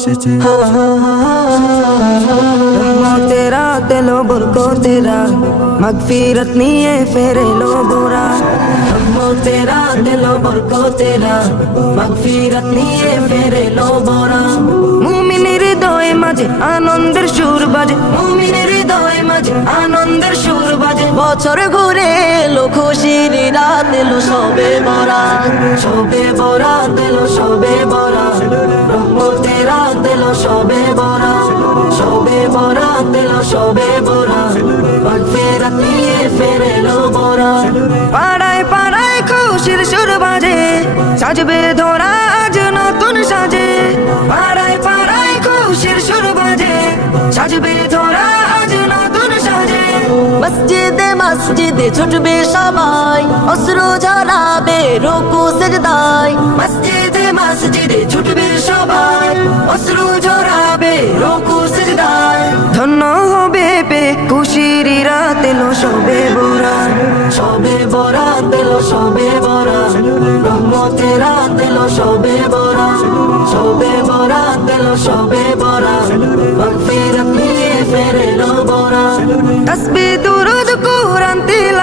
এসেছে। রহমতে রাত এলো বরকতে রাত, মাগফিরাত নিয়ে ফেরে লো বোরা। রহমতে রাত এলো বরকতে রাত, মাগফিরাত নিয়ে ফেরে লো বোরা। মুমিনের হৃদয় মাঝে আনন্দের সুর বাজে, মুমিনের হৃদয় মাঝে আনন্দের সুর বাজে। বছর ঘুরে এলো খুশির রাত এলো সবে বরাত, সবে বরাত এলো সবে বরাত, রহমতে রাত এলো সবে বরাত, সবে বরাত এলো সবে বরাত, মাগফিরাত নিয়ে ফেরে লো বোরা। পাড়ায় পাড়ায় খুশির সুর বাজে, সাজবে ধরা আজ নতুন সাজে। পাড়ায় পাড়ায় খুশির সুর বাজে, সাজবে ধরা আজ নতুন সাজে। মসজিদে মসজিদে ছুটবে সবাই, অশ্রু ঝরাবে রুকু সিজদায়। মসজিদে মসজিদে ছুটবে সবাই, অশ্রু ঝরাবে রুকু সিজদায়। ধন্য হবে পে খুশির রাত এলো সবে বরাত, সবে বরাত এলো সবে বরাত, রহমতের রাত এলো সবে বরাত, সবে বরাত এলো সবে বরাত, মাগফিরাত নিয়ে ফেরে লো বোরা। তাসবিহ দুরূদ কুরআন তিলাওয়াত